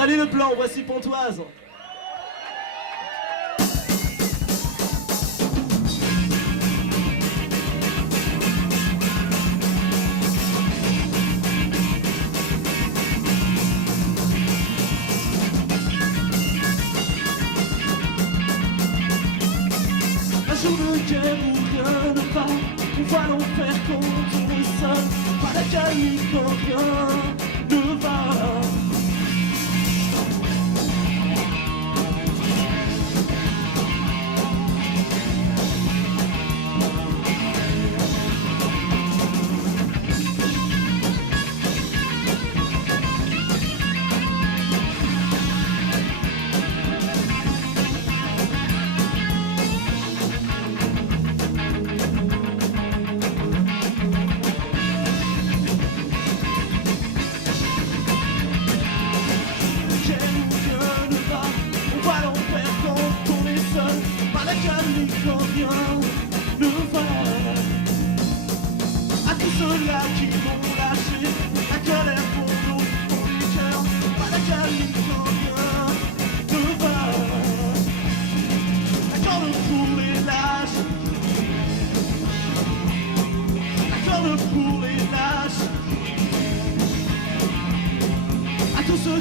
Salut le plan, voici Pontoise. Un jour de guerre où rien ne va, on voit l'enfer quand on est seul. Pas la calme quand rien ne va.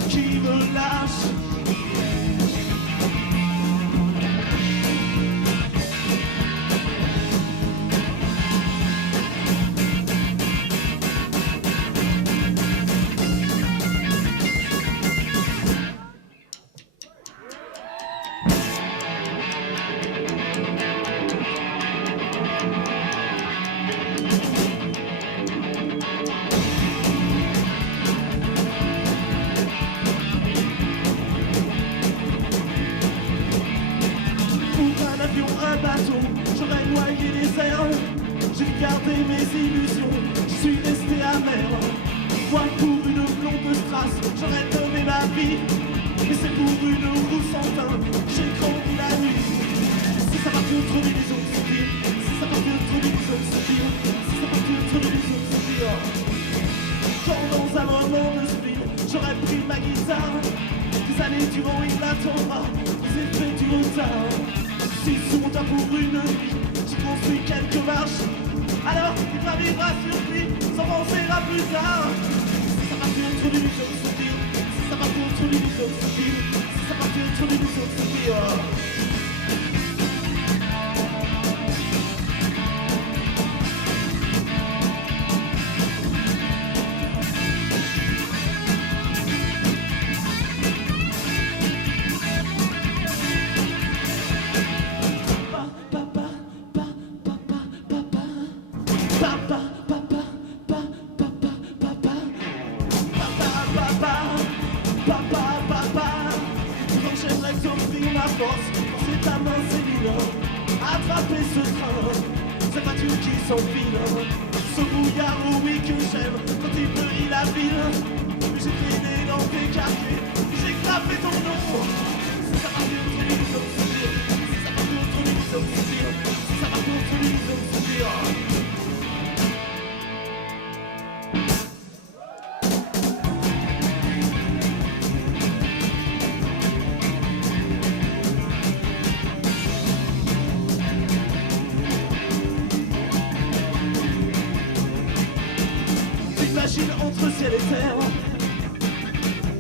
Qui me lâche. Un bateau, j'aurais noyé les airs. J'ai gardé mes illusions, je suis resté amer. Moi pour une blonde strass, j'aurais donné ma vie. Mais c'est pour une roue sans teint, j'ai grandi la nuit. Si ça part contre les autres soupir, si ça part contre les autres soupir, si ça part contre les autres soupir. Quand dans un moment de spleen, j'aurais pris ma guitare. Des années durant il attendra, les effets du retard. Si sous mon toit pour une nuit, j'ai construit quelques marches. Alors il gravira sur lui, s'en pensera plus tard. Si ça part contre l'illusion de soupir, si ça part contre l'illusion de soupir, si ça part contre l'illusion de soupir. C'est ta main, Céline, attraper ce train, c'est pas tu qui s'enfile. Ce brouillard, oui que j'aime, quand il pleut il habile. J'ai traîné dans tes quartiers, j'ai gravé ton nom. Si ça part contre l'illusion de soupir, si ça part contre l'illusion de soupir, si ça part contre l'illusion de soupir. Imagine entre ciel et terre,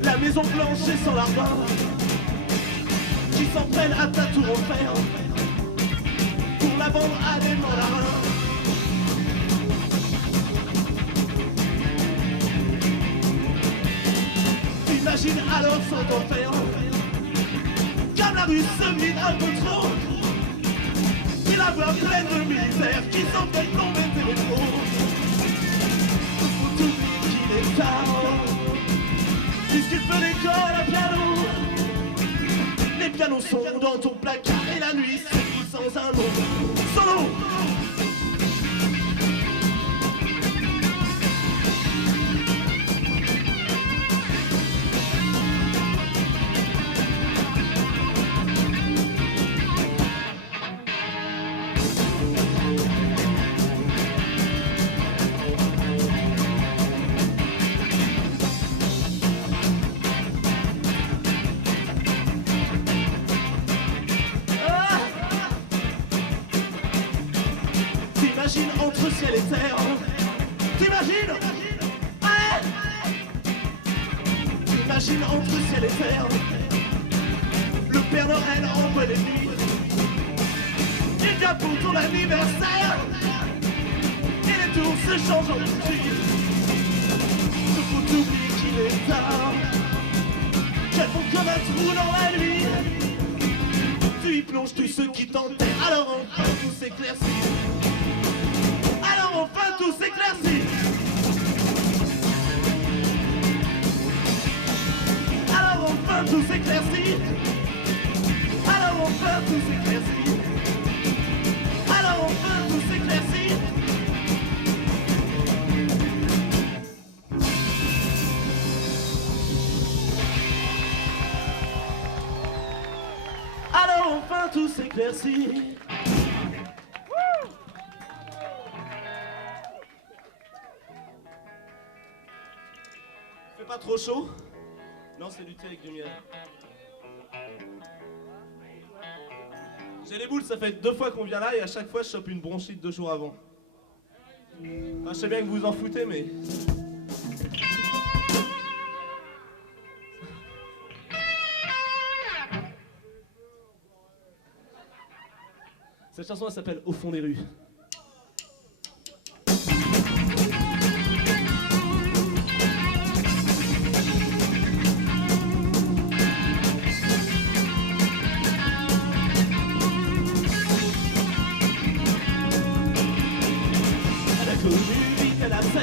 la maison blanche et sans larbin, qui s'en prennent à ta tour en fer, pour la vendre à des mandarins. Imagine alors sans enfer, comme la rue se mine un peu trop, et la voie pleine de militaires qui s'entraînent comme des métros. Puisqu'il fait l'école à piano, les pianos sont dans ton placard et la nuit c'est sans un nom. Solo. T'imagines entre ciel et terre. T'imagines? Ouais. T'imagines entre ciel et terre. Le Père Noël envoie les nuits. Il vient pour ton anniversaire. Et les tours se changent en bougie. Il faut oublier qu'il est tard. Qu'elles font comme un trou dans la nuit. Tu y plonges tous ceux qui t'enterrent. Alors enfin tout s'éclaircit. Alors enfin tout s'éclaircit. Alors enfin tout s'éclaircit. Alors enfin tout s'éclaircit. Alors enfin tout s'éclaircit. Alors enfin tout s'éclaircit. Fait pas trop chaud? Non, c'est du thé avec du miel. J'ai les boules, ça fait 2 fois qu'on vient là et à chaque fois je chope une bronchite 2 jours avant. Enfin, je sais bien que vous vous en foutez, mais... Cette chanson, elle s'appelle Au fond des rues. Elle a connu vite, elle a fait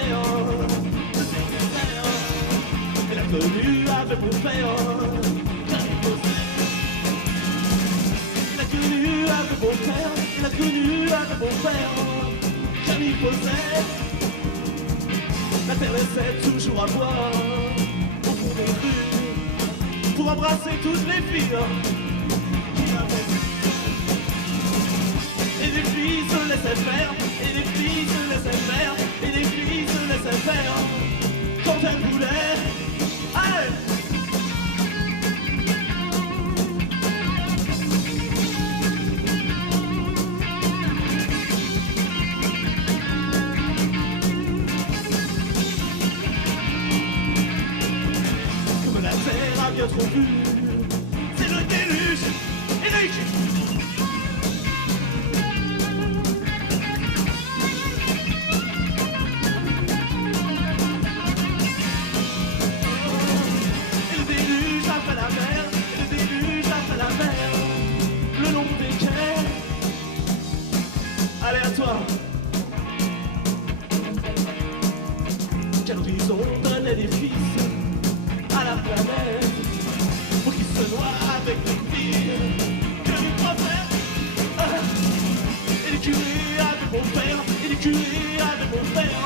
elle a connu avec mon père. Elle a connu avec mon père. Elle a connu avec mon père. Camille posait. La terre laissait toujours à boire. Au fond des rues. Pour embrasser toutes les filles qui l'avaient vu. Et les filles se laissaient faire. Et les filles se laissaient faire. Et les filles se laissaient faire. Quand elles voulaient. Allez! Comme la terre a bien trop vu, c'est le déluge, Eric! Et le déluge après la mer, et le déluge après la mer, le long des quais. Allez à toi! Quel horizon donne l'édifice à la planète pour qu'il se noie avec les filles que lui prophète. Et les curés avec mon père, et les curés avec mon père.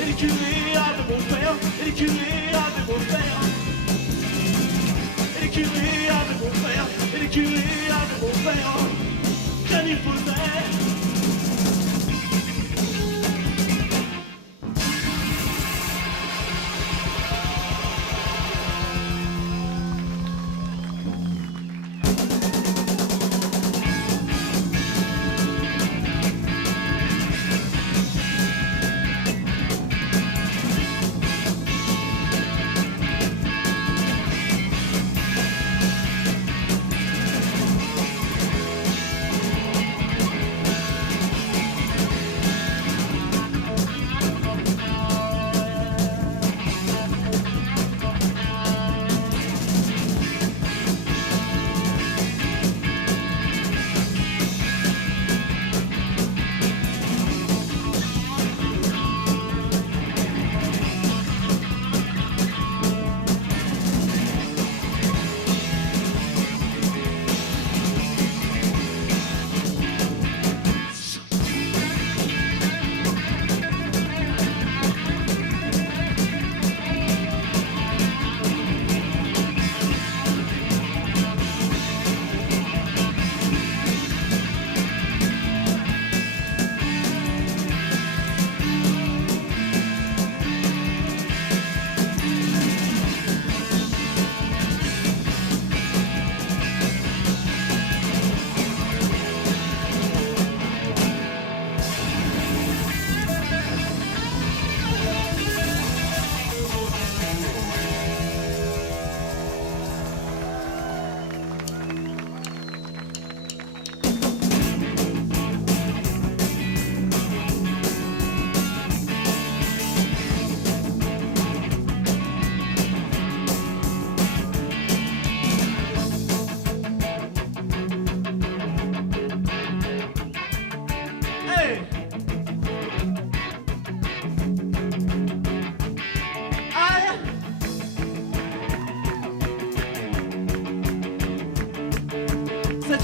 Et les curés avec mon père, et les curés avec mon père. Et les curés avec mon père, et les curés avec mon père. Comme il faisait.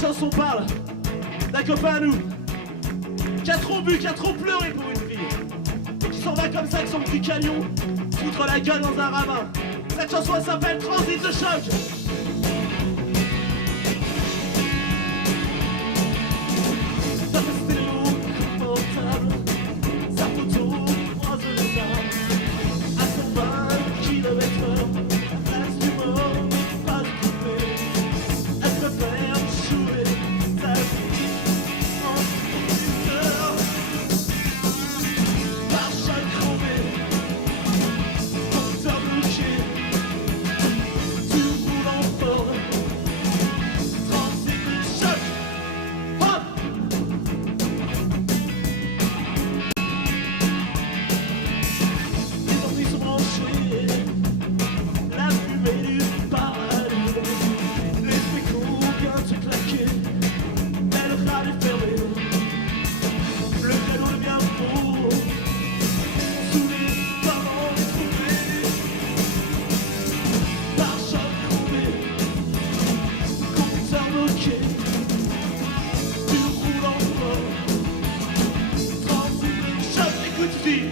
Cette chanson parle d'un copain à nous qui a trop bu, qui a trop pleuré pour une fille et qui s'en va comme ça avec son petit camion foutre la gueule dans un ravin. Cette chanson elle s'appelle Transit de choc. Sa stéréo confortable, sa photo croise les arbres à 120 km/h, la place du mort n'est pas occupée. Elle préfère jouer sa vie en conducteur. Par chaque crevé, compteur bloqué, tu roules en forêt. Transit de choc. Hop! Les ennuis sont branchés, la fumée du paradis. Les fréquents viennent se claquer, mais le râle est fermé. Le cadeau devient faux, sous les parents retrouvés. Par choc crevé, compteur bloqué, tu roules en fort. Transit de choc, écoute fille.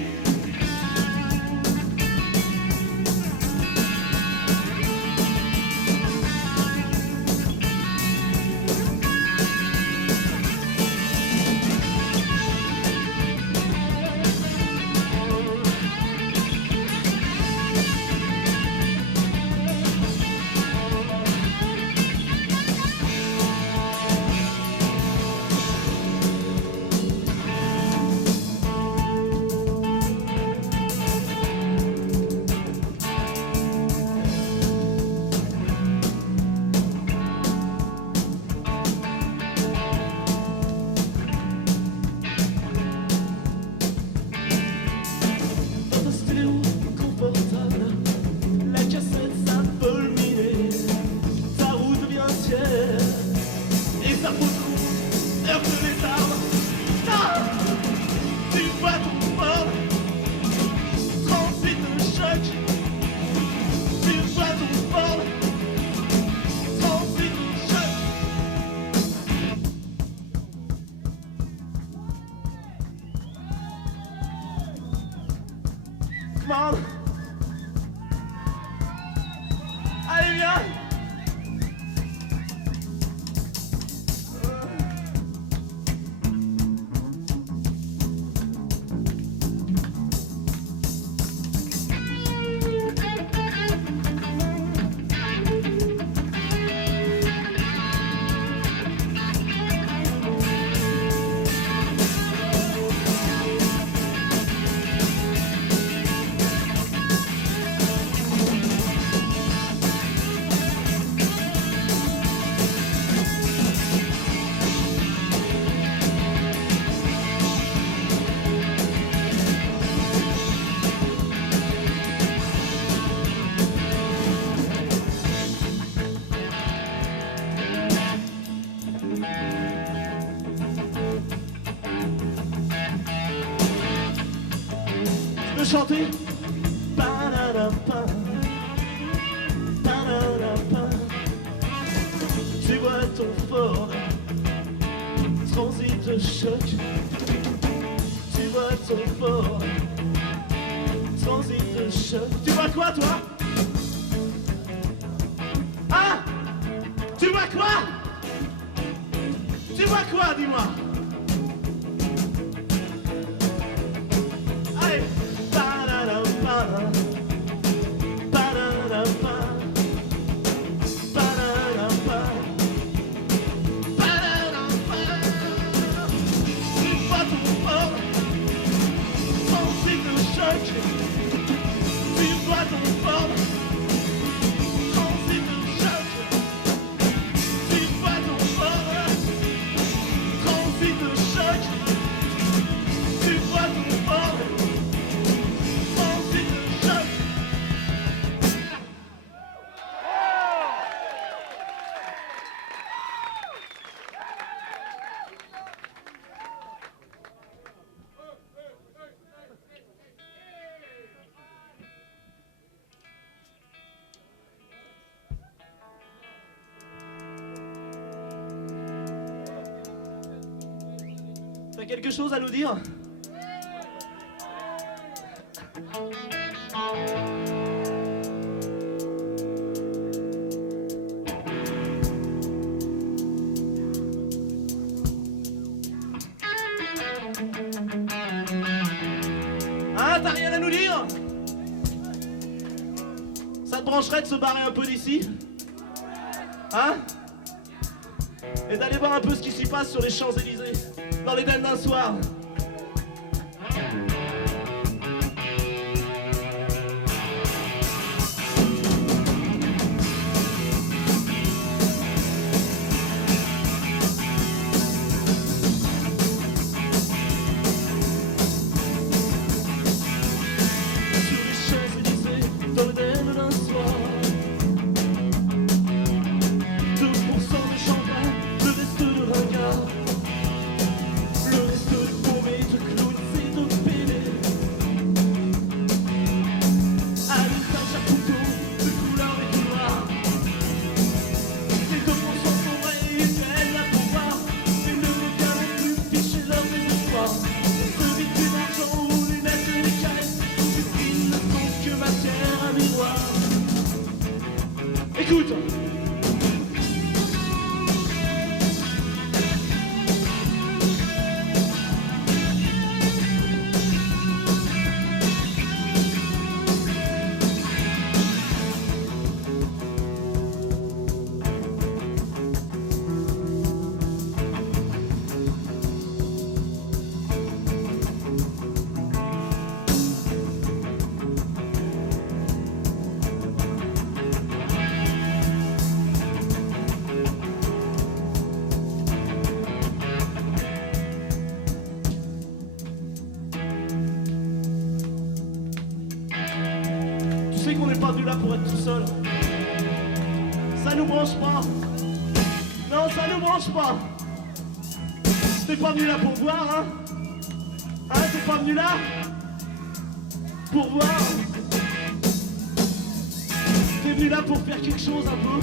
Dans un stéréo confortable, la cassette s'appelle miné. Ta route devient ciel et sa photo heurte les arbres. Ah! Tu vois ton fort, transit de choc. Tu vois ton fort, transit de choc. Come on. Allez, viens. Tu veux chanter? Pa-da-da-pa, pa-da-da-pa. Tu vois ton fort, transit de choc. Tu vois ton fort, transit de choc. Tu vois quoi toi? Ah! Tu vois quoi? Tu vois quoi, dis-moi? Allez! Pa-da-da-pa, pa-da-da-pa, pa-da-da-pa, pa-da-da-pa. Tu vois ton fort, transit de choc. Tu vois ton fort, transit de choc. Tu vois ton fort, transit T'as quelque chose à nous dire? Hein, t'as rien à nous dire? Ça te brancherait de se barrer un peu d'ici? Hein? Et d'aller voir un peu ce qui s'y passe sur les Champs-Élysées, dans l'Éden d'un soir. Sur les Champs-Élysées, dans l'Éden d'un soir. 2% de champagne, le reste de regard. Le reste de paumé, de clowns et de pédés. À l'étage à couteau, de couleur et de noir. Les 2% sont vrais et belles à pouvoir. Mais ne veut bien non plus ficher leur désespoir. Se vit du argent ou lunettes et des caresses. Ils ne sont que matière à miroir. Écoute! Tu sais qu'on n'est pas venu là pour être tout seul. Ça nous branche pas. Non, ça nous branche pas. T'es pas venu là pour voir, hein? Hein, t'es pas venu là pour voir. T'es venu là pour faire quelque chose un peu.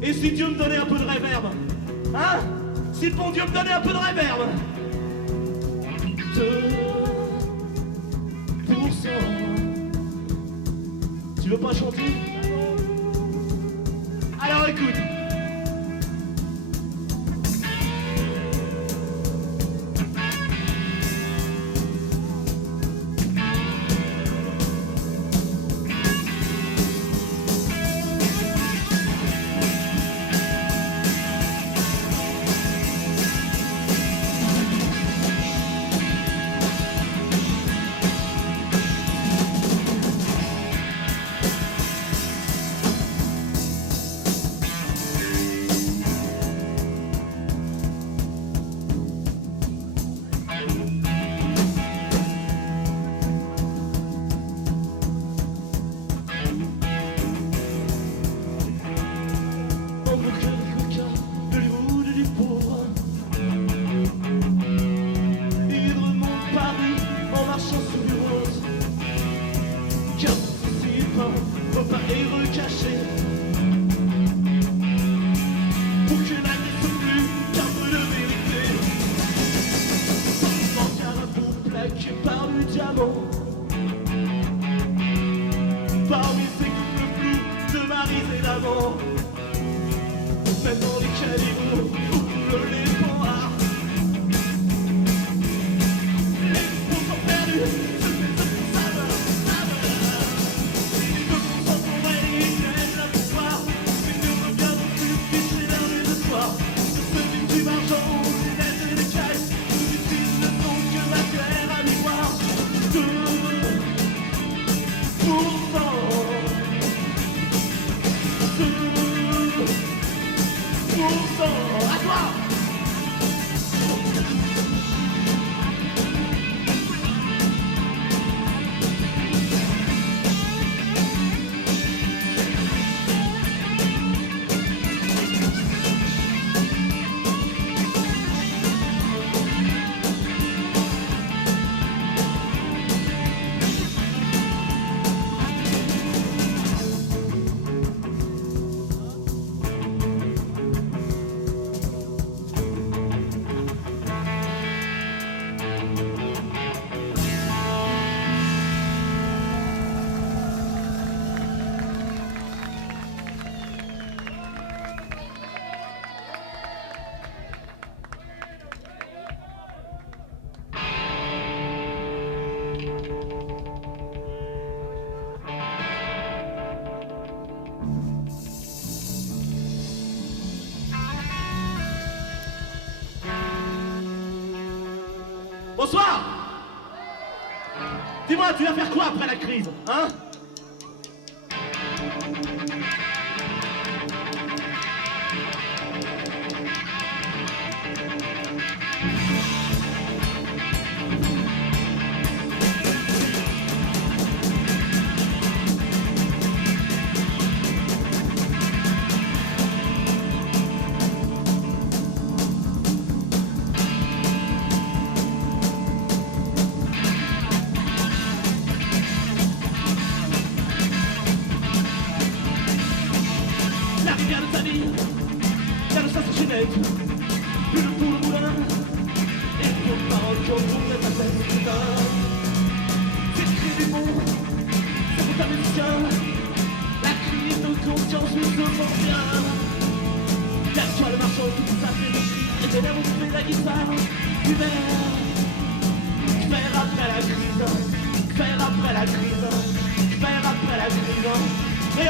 Et si Dieu me donnait un peu de réverb? Hein? Si le bon Dieu me donnait un peu de réverb? 2%. Tu veux pas chanter? Alors écoute. Repas et recaché pour que la vie soit plus qu'un peu de vérité. Sans un pot plaqué par le diamant, parmi ces couples flous de maris et d'amants, même dans les caniveaux où coulent les panhards. Les mots sont perdus. Pour Bonsoir. Dis-moi, tu vas faire quoi après la crise, hein? La rivière de ta vie, y'a le sens de Ginette, plus le bout le moulin, et vos paroles qui entourent ta tête, putain. C'est le cri du monde, c'est pour ta musicien, la crise de conscience nous demande bien. Y'a que toi le marchand qui nous a fait le cri, et tes lèvres ont fait la guitare, du verre. Faire après la crise, faire après la crise, faire après la crise. Et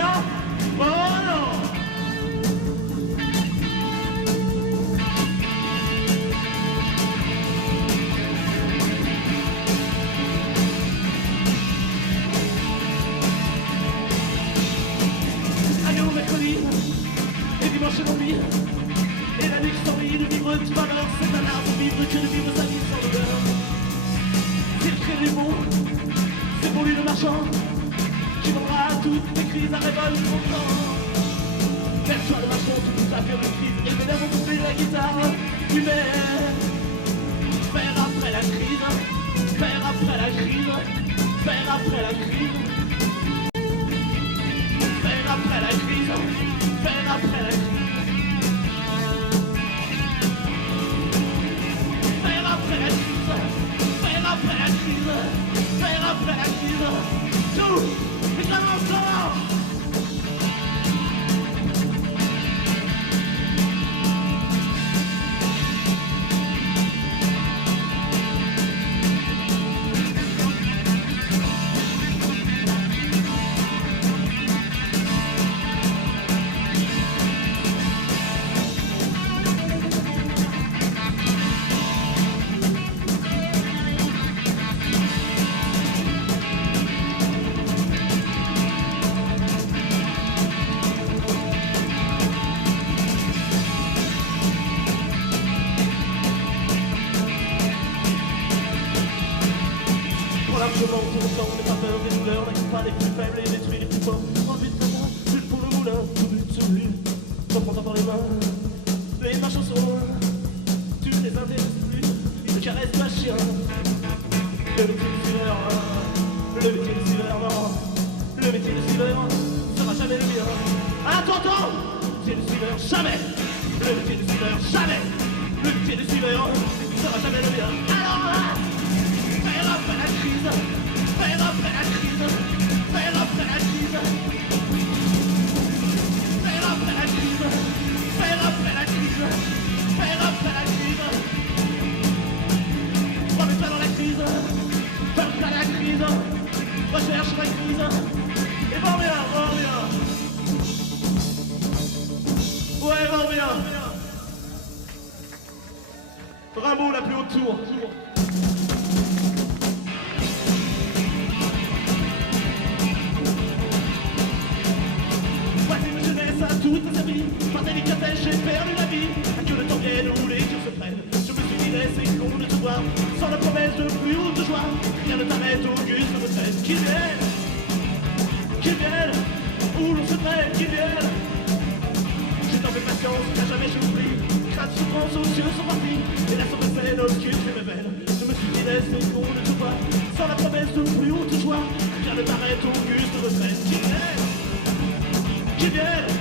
oh non! Allez au mercredi, et dimanche c'est l'ennui, et la nuit qui s'ennuie de vivre de valeur, c'est un art de vivre que de vivre sa vie sans douleur. C'est le cri du monde, c'est pour lui le marchand, qui vendra toutes tes crises à révolte longtemps. Vers toi le marchand, toute ta pire de crise, et les lèvres ont coupé la guitare du verre. Faire après la crise, faire après la crise, faire après la crise. Faire après la crise, faire après la crise. Faire après la crise, faire après la crise, faire après la crise. Tout, les avançants. Largement ton sang, les vapeurs, les douleurs, n'inquiète pas les plus faibles et détruis les plus forts. Envie de ta main, juste pour le moulin, tout but celui. Reprends-toi par les mains, les marches sont loin. Tu les intéresses plus, ils te caressent pas chien. Le métier de silver, le métier de silver, non. Le métier de silver sera jamais le mien. Attends, le métier de silver, jamais. Le métier de silver, jamais. Le métier de silver sera jamais le mien. Alors là, faire après la crise, faire après la crise, faire après la crise, faire après la crise, faire après la crise, faire après la crise. Remets-toi dans la crise, fais pas la crise, recherche la crise, et va bien, va bien. Ouais, va bien. Rimbaud, la plus haute tour. Toute sa vie, par délicatesse j'ai perdu la vie. À que le temps vienne où les jours se prennent. Je me suis dit laissez con de te voir, sans la promesse de plus haute joie. Rien ne t'arrête auguste de retraite. Qu'ils viennent, où l'on se traîne, qu'ils viennent. J'ai tant de patience, n'a jamais j'oublie. Crainte, souffrance aux yeux sont partis. Et la sombre scène obscure je m'éveille. Je me suis dit laissez con de te voir, sans la promesse de plus haute joie. Rien ne t'arrête auguste de retraite. Qu'ils viennent.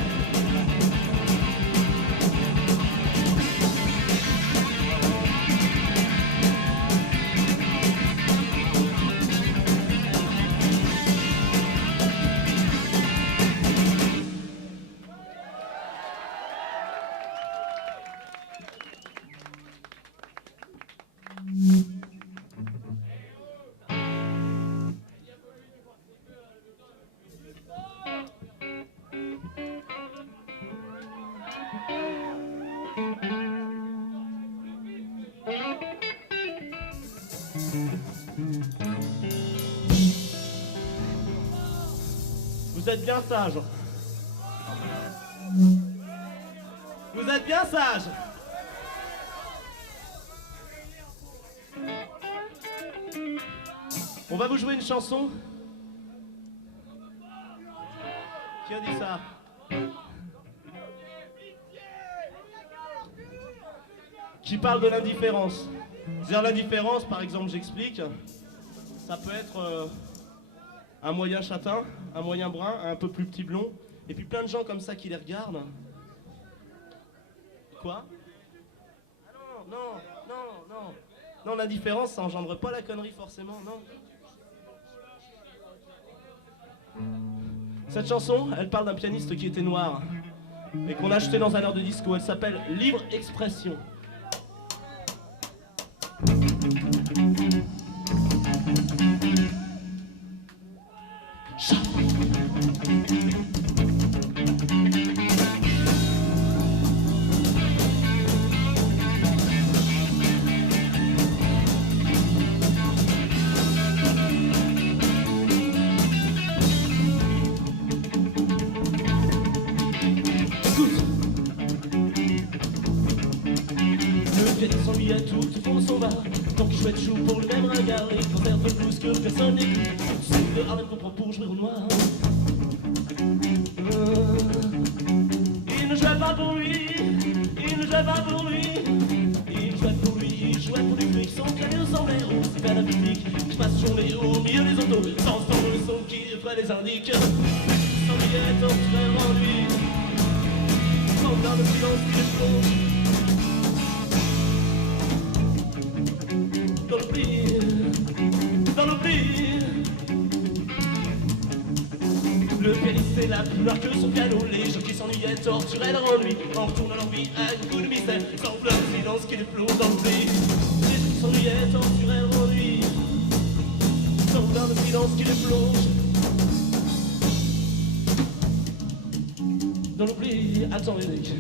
Vous êtes bien sage. Vous êtes bien sage. On va vous jouer une chanson. Qui a dit ça? Qui parle de l'indifférence. C'est-à-dire l'indifférence, par exemple, j'explique, ça peut être un moyen châtain, un moyen brun, un peu plus petit blond, et puis plein de gens comme ça qui les regardent. Quoi? Ah non, non, non, non. Non, l'indifférence, ça engendre pas la connerie forcément, non. Cette chanson, elle parle d'un pianiste qui était noir et qu'on a acheté dans un air de disco. Elle s'appelle Libre Expression. S'ennuie à tout, tout fond s'en va. Tant qu'il chouette chou pour le même regard. Les concerts de blues que personne n'écoute. C'est le Harlem comprend pour jouer au noir. Il ne jouait pas pour lui. Il ne jouait pas pour lui. Il jouait pour lui, il jouait pour du fric. Son crâne ressemblait au super la public. Je passe journée au milieu des autos. Sans entendre le son qui ferait les indiques. S'ennuyait tant qu'il avait ennui. Sans dans le silence qui explose. Dans l'oubli, dans l'oubli. Le pianiste est là, plus noir que son piano. Les gens qui s'ennuyaient torturaient leur ennui en retournant leur vie à un coup de mystère. Sans plein de silence qui les plonge dans l'oubli. Les gens qui s'ennuyaient torturaient leur ennui sans plein de silence qui les plonge dans l'oubli. Attends Eric.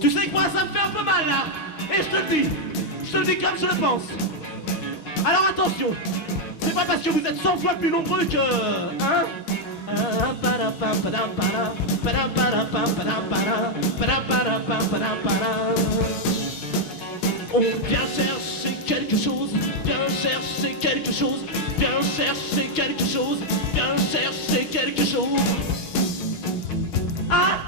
Tu sais que moi ça me fait un peu mal là. Et je te le dis comme je le pense. Alors attention, c'est pas parce que vous êtes 100 fois plus nombreux que... Hein? On vient chercher quelque chose, viens chercher quelque chose, viens chercher quelque chose, viens chercher quelque chose. Ah! Ah!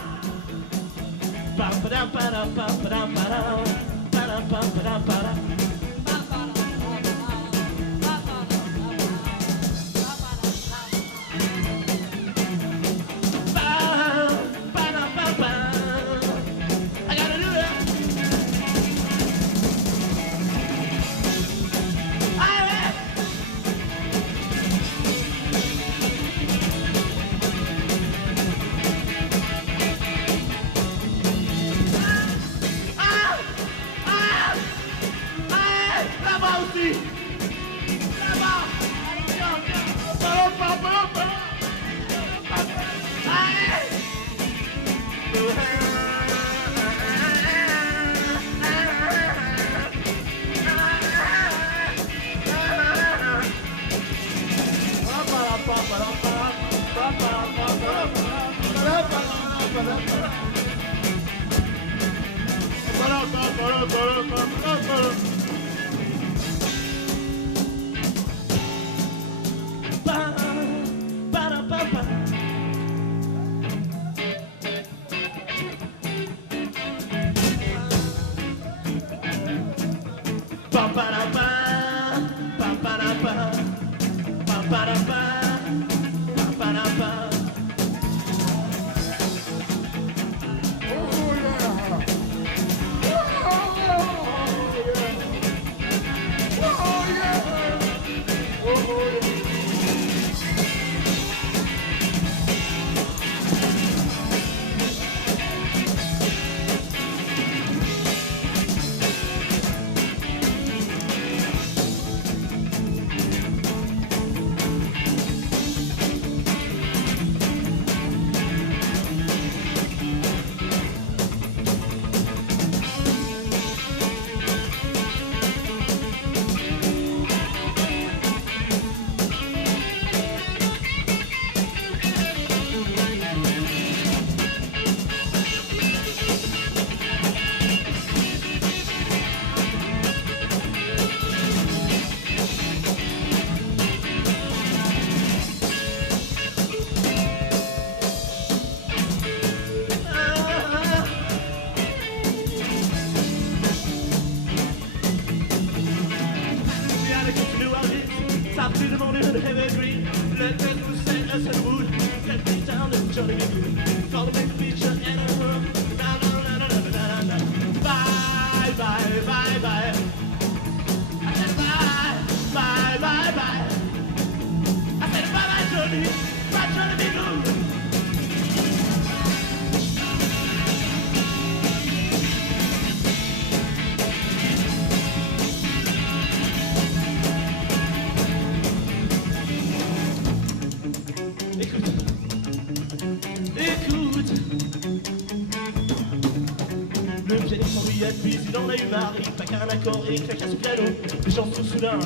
Puis il en a eu marre, il claque un accord et il claque son piano. Les gens sont soudain,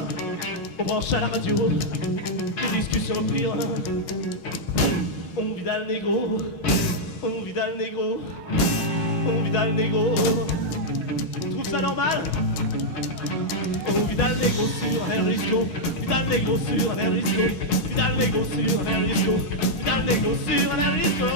on branche à la radio, les discussions reprirent. On vit dans le négro, on vit dans le négro, on vit dans le négro. Tu trouves ça normal? On vit dans le négro sur un air risco, vit dans le négro sur un air risco, vit dans le négro sur un air risco, vit dans le négro sur un air risco.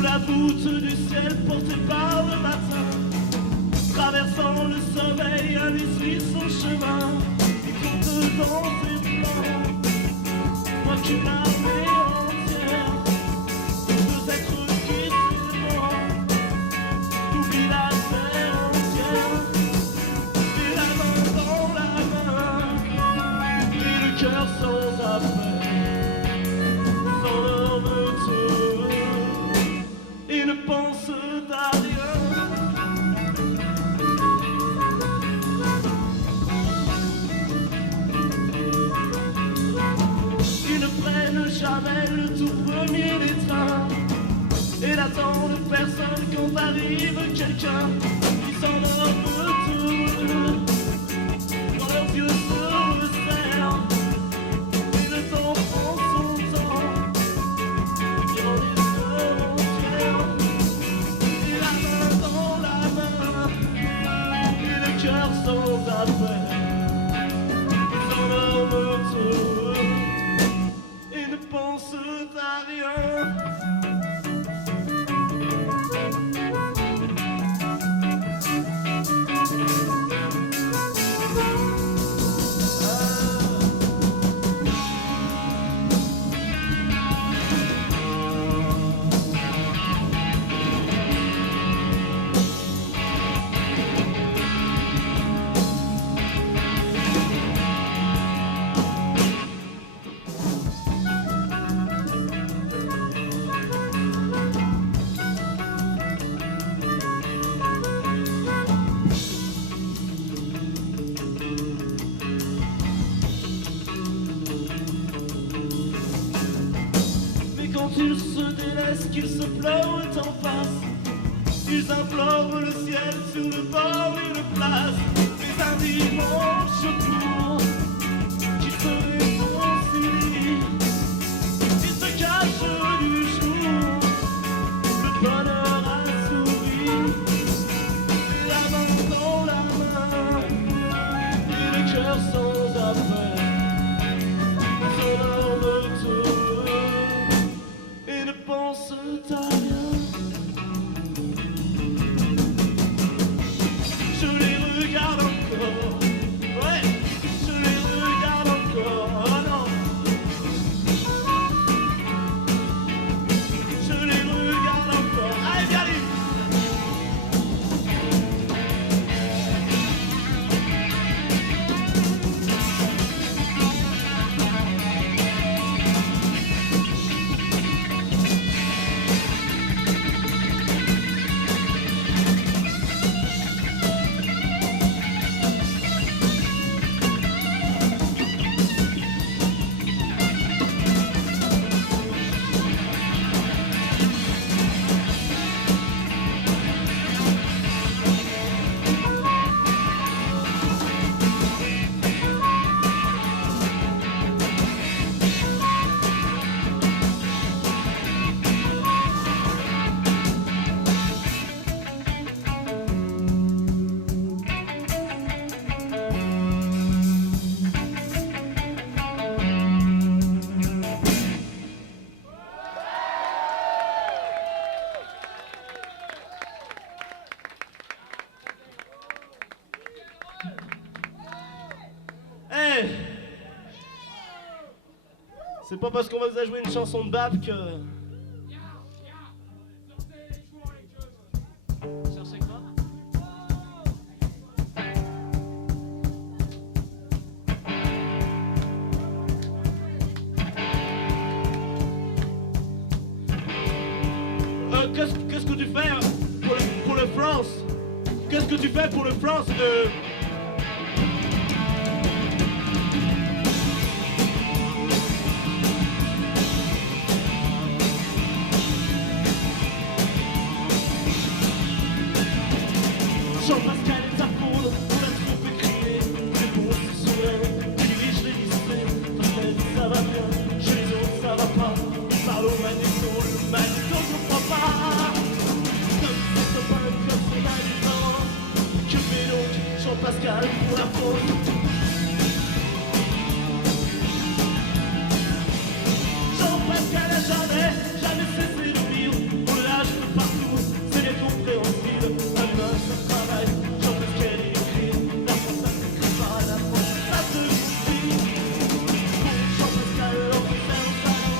La voûte du ciel portée par le matin, traversant le sommeil, allait suivre son chemin. Il compte dans ses plans, moi qu'une armée entière, deux êtres qui s'éloignent, t'oublies la terre entière, et la main dans la main, et le cœur sans appel, s'endorme tout. Et ne pense à rien. Ils ne prennent jamais le tout premier des trains et n'attendent personne quand arrive quelqu'un. Ils s'endorment tous quand leurs yeux se resserrent et le temps prend son temps. Ils cœur sans appel, ils s'endorment tous et ne pensent à rien. Quand ils se délaissent, qu'ils se pleurent en face, ils implorent le ciel sur le bord d'une place. Mais un dimanche pour qu'ils se réconcilient, ils se cachent du jour, le bonheur a souri, la main dans la main, et le cœur sans appel, sur leur retour, et ne pensent à rien. Je les regarde encore, ouais, je les regarde encore, oh non. Je les regarde encore, allez viens allez. Hey, c'est pas parce qu'on va vous jouer une chanson de Bab que... Cherchez quoi? Qu'est-ce que tu fais pour le France? Qu'est-ce que tu fais pour le France? Jean-Pascal est à fond, on l'a trop fait crier. Les bons se sourient, les riches, les lycées. Pascal dit ça va bien, chez les autres ça va pas. Ils parlent au magnéto, le magnéto ne croit pas. Comme c'est pas le club sur la licence. Que fait donc Jean-Pascal pour la faute? Jean-Pascal a jamais cessé de vivre. On le lâche de partout, c'est bien compréhensible. Un humain, ça travaille, Jean-Pascal écrit. La France, ça s'écrit pas, la France, ça se vit. Pour Jean-Pascal, l'enfer au salon.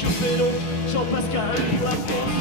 Que fait donc Jean-Pascal pour la France?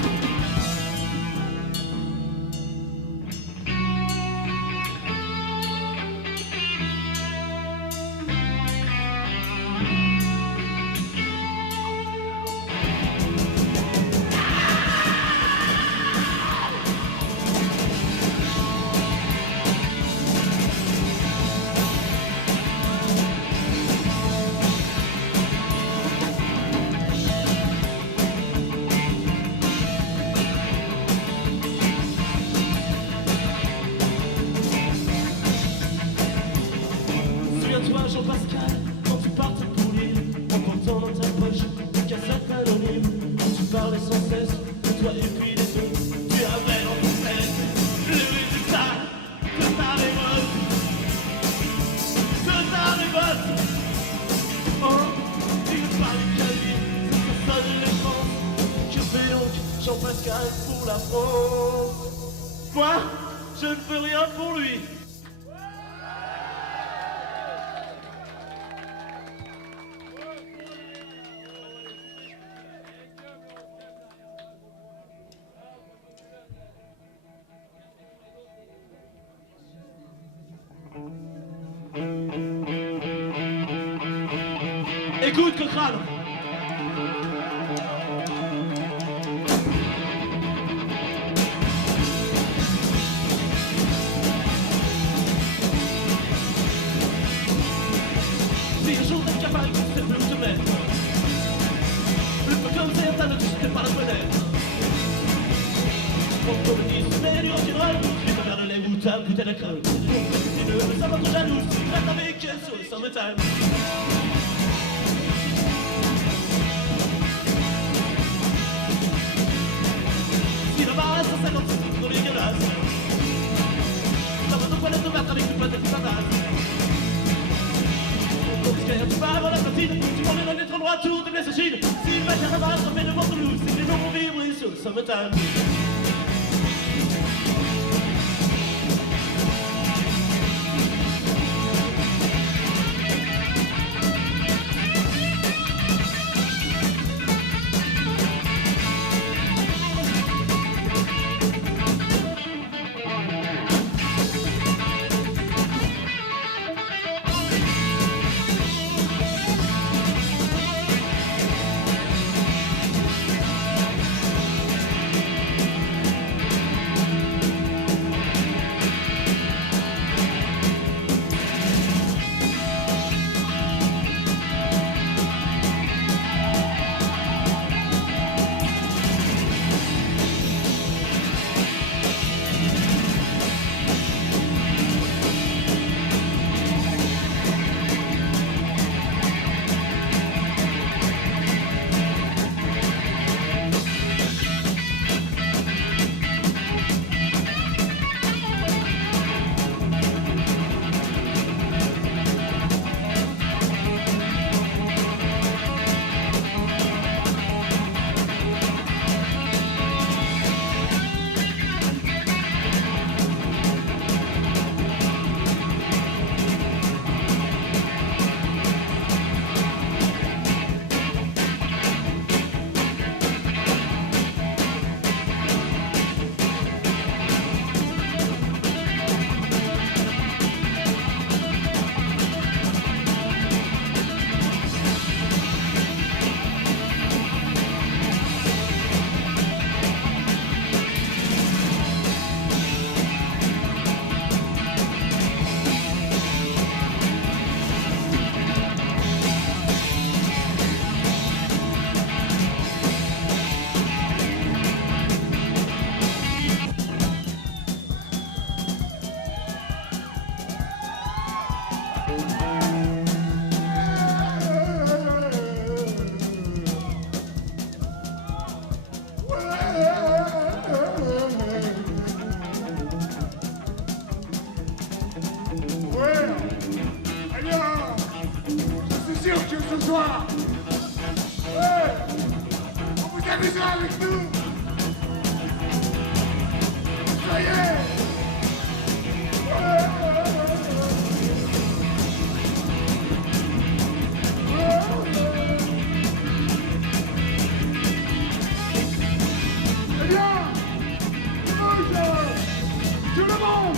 Souviens-toi Jean-Pascal, quand tu partais pour l'île, en portant dans ta poche une cassette anonyme. Tu parlais sans cesse de toi et puis des autres. Tu avais en tête le résultat de ta révolte. De ta révolte. Oh, il ne parlait qu'à lui, c'est ça de l'essence. Que fait donc Jean-Pascal pour la France? Moi, je ne fais rien pour lui. Écoute, Cochrane. Si un jour t'es capable de faire plus de mettre le peuple comme certains ne touchent pas la fenêtre. Mon comédie se met du rock'n'roll, tu fais ta mère de lait ou ta bouteille d'alcool. Tu ne veux savoir trop jalouse, tu grattes avec elle sur le summertime. Si là-bas, 156, c'est trop dégueulasse. Ça va ton toilette ouverte avec une pâte et une patate. Tu vas avoir la platine, tu prends les lettres droit tour de blesse Chine. Si le matin là-bas, ça fait de ventre loup, c'est que les gens vont vibrer sur le summertime. Ce soir, ouais, on vous amusera avec nous. Ça y est. Eh bien, tout le monde.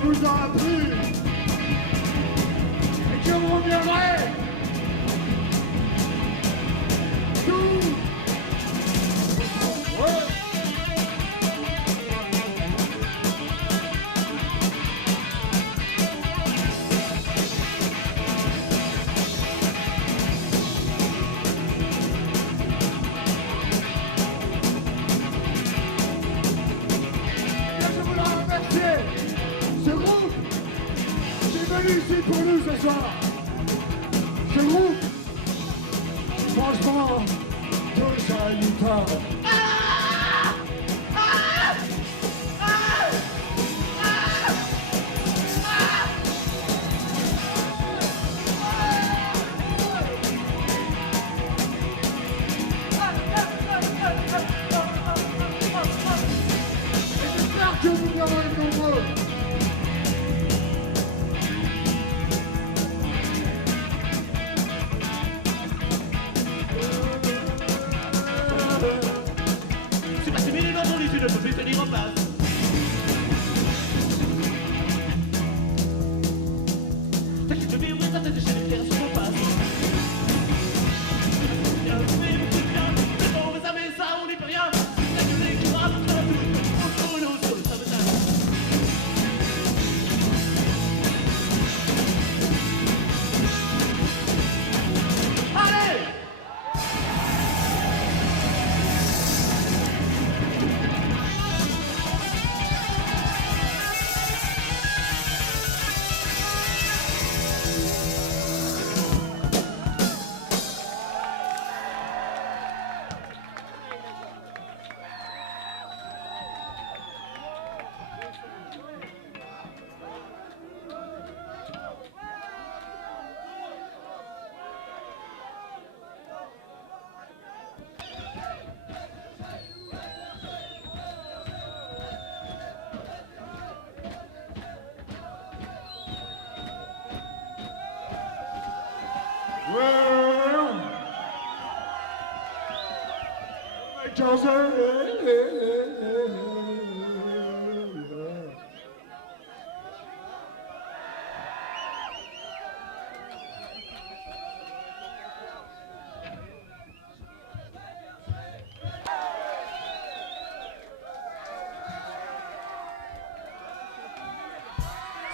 Vous a appris et que vous reviendrez tout. Ouais. Je voudrais remercier ce groupe qui est venu ici pour nous ce soir. Ce groupe, franchement, grave. Et j'espère que vous viendrez nombreux. C'est passé 1000 ans dans les yeux, ne peux plus tenir en place. T'inquiète, je vais ouvrir ta tête et j'ai les pierres sur mon passe. Viens, mais mon petit bien, c'est bon, mais ça, on n'y peut rien. La gueule qui va pour faire tout, on se roule sur le sabotage. Allez!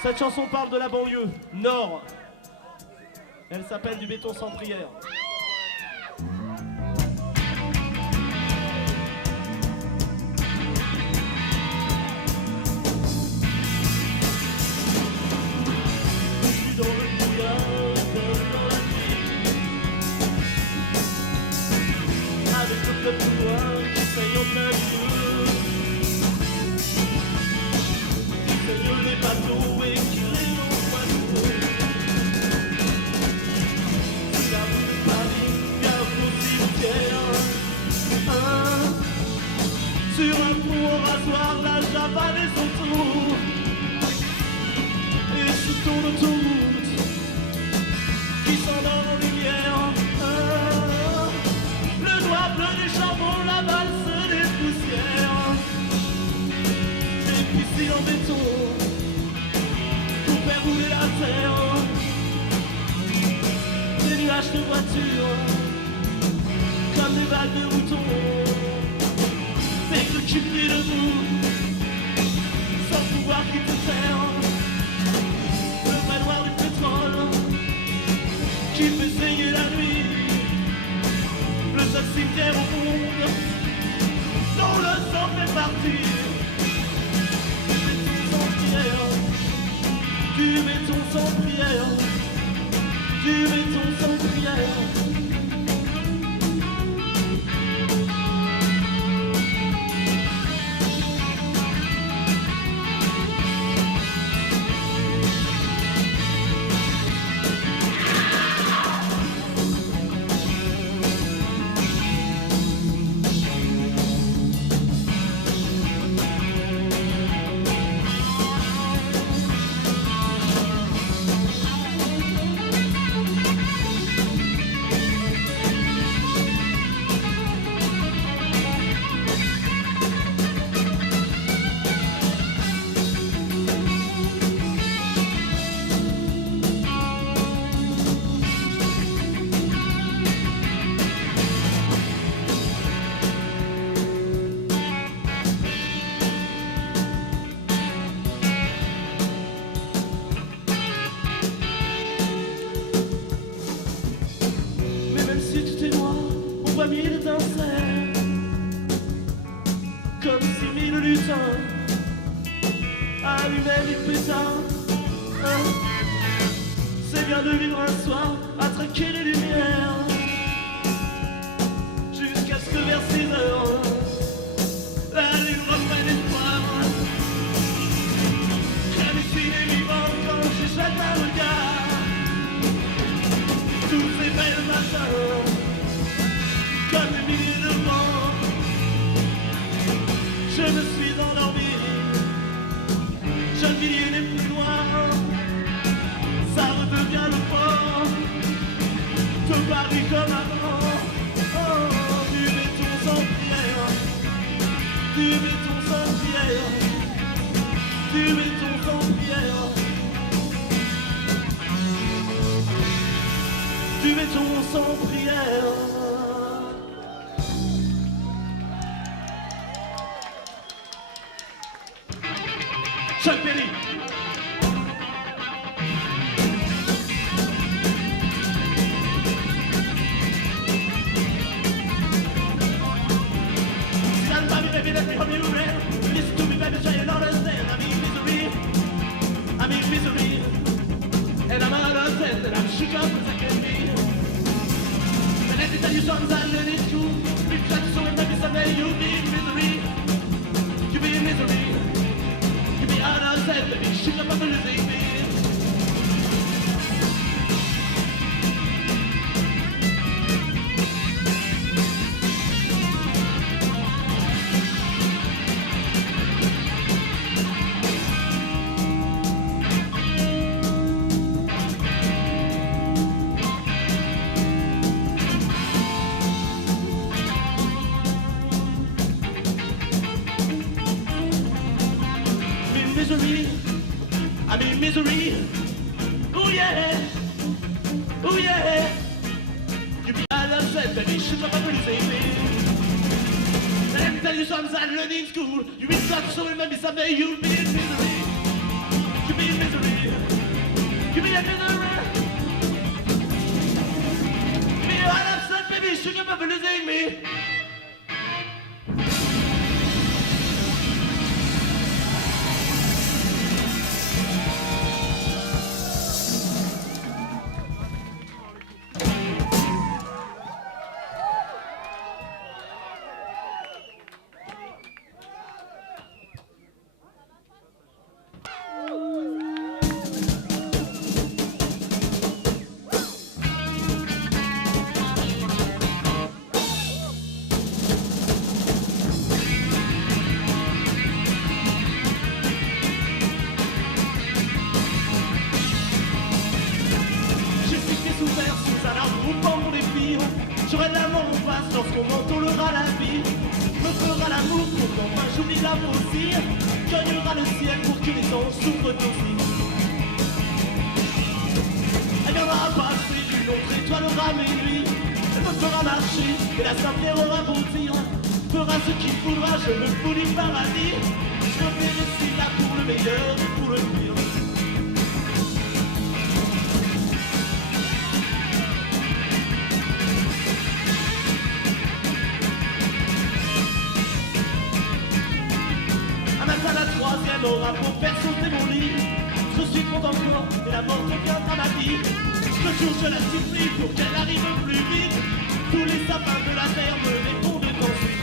Cette chanson parle de la banlieue nord. Elle s'appelle Du béton sans prière. Je suis dans le brouillard de la nuit, avec le club noir qui saigne en plein feu, qui saigne les bateaux et qui les oiseaux. C'est la rue de Paris, garde au cimetière. Sur un pont au rasoir, la javanaise autour. Et sous ton autoroute qui s'endort en lumière, le noir bleu des charbons, la valse des poussières, des piscines en béton pour faire rouler la terre, des nuages de voitures comme des vagues de moutons, des trucs qui plient debout sans pouvoir qui te serre. Qui fait saigner la nuit, le seul cimetière au monde dont le sang fait partie. Du béton sans prière, du béton sans prière. voit mille étincelles, comme si mille lutins allumaient les pétards. C'est bien de vivre un soir à traquer les lumières, jusqu'à ce que vers 6 heures Aubervilliers n'est plus loin, ça redevient le port de Paris comme avant. Oh, du béton sans prière, du béton sans prière, du béton sans prière, du béton sans prière. Chuck Berry. Stand by me, baby, let me hold you red. Listen to me, baby, try and understand. I'm in misery, I'm in misery, and I'm out of sense, and I'm shook up as I can be. And let me tell you something, I learned it too. If that's so, maybe someday you'll be in misery. You'll be in misery. Out of sight, let me shoot up on the losing me. Misery, I'm in misery. Oh yeah, oh yeah. You be out of sight, baby, shit up on the losing me. Let me tell you something I learned in school. You be such so maybe someday you'll be in misery. You'll be in misery. You'll be in misery. You be out of sight, baby, shit up on the losing me. J'aurai de l'amour en face lorsqu'on m'entourera la vie. Me fera l'amour pour qu'enfin j'oublie l'amour aussi. Cueillera le ciel pour que les anges souffrent aussi. Elle viendra passer une autre étoile aura mes nuits. Elle me fera marcher et la simple aura aboutir. Fera ce qu'il faudra, je me fous du paradis. Je me verrai ici là pour le meilleur et pour le pire. La troisième aura pour faire sauter mon lit. Je suis content encore et la mort reviendra ma vie. Le jour je la supplie pour qu'elle arrive plus vite. Tous les sapins de la terre me répondent ensuite.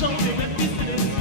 chanter même si c'est le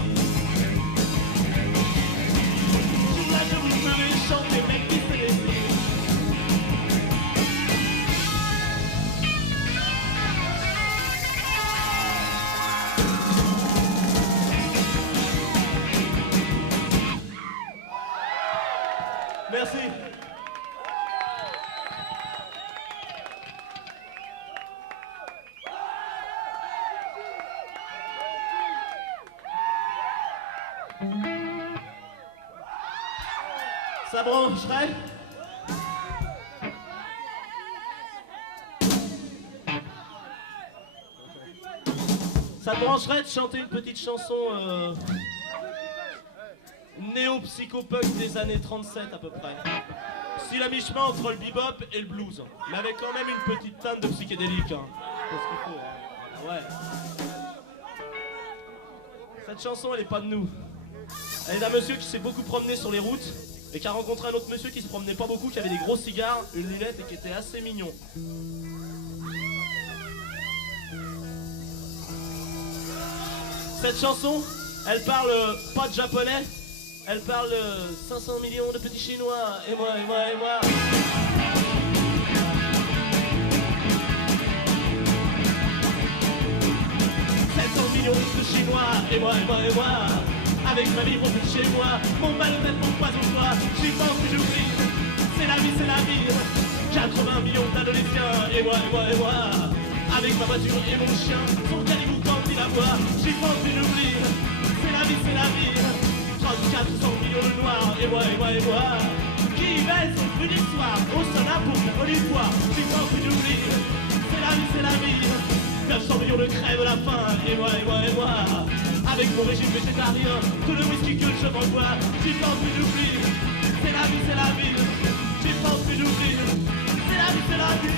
Ça brancherait? Ça te brancherait de chanter une petite chanson néo-psychopunk des années 37 à peu près? Style à mi-chemin entre le bebop et le blues, mais avec quand même une petite teinte de psychédélique. Hein. C'est ce qu'il faut. Hein. Ouais. Cette chanson, elle est pas de nous. Elle est d'un monsieur qui s'est beaucoup promené sur les routes et qui a rencontré un autre monsieur qui se promenait pas beaucoup, qui avait des gros cigares, une lunette et qui était assez mignon. Cette chanson, elle parle pas de japonais, elle parle 500 millions de petits chinois, et moi, et moi, et moi. 700 millions de chinois, et moi, et moi, et moi. Avec ma vie, on fait chez moi, mon malhonnête, mon poison toi. J'y pense que j'oublie, c'est la vie, c'est la vie. 80 millions d'adolescents, et moi, et moi, et moi. Avec ma voiture et mon chien, son caribou quand il aboie. J'y pense que j'oublie, c'est la vie, c'est la vie. 3400 millions de noirs, et moi, et moi, et moi. Qui baisse au du soir, au sonar pour faire l'histoire. J'y pense que j'oublie, c'est la vie, c'est la vie. 900 millions de crèves à la fin, et moi, et moi, et moi. Avec mon régime végétarien, tout le whisky que je m'envoie. J'y pense que j'oublie, c'est la vie, c'est la vie. J'y pense que j'oublie, c'est la vie, c'est la vie.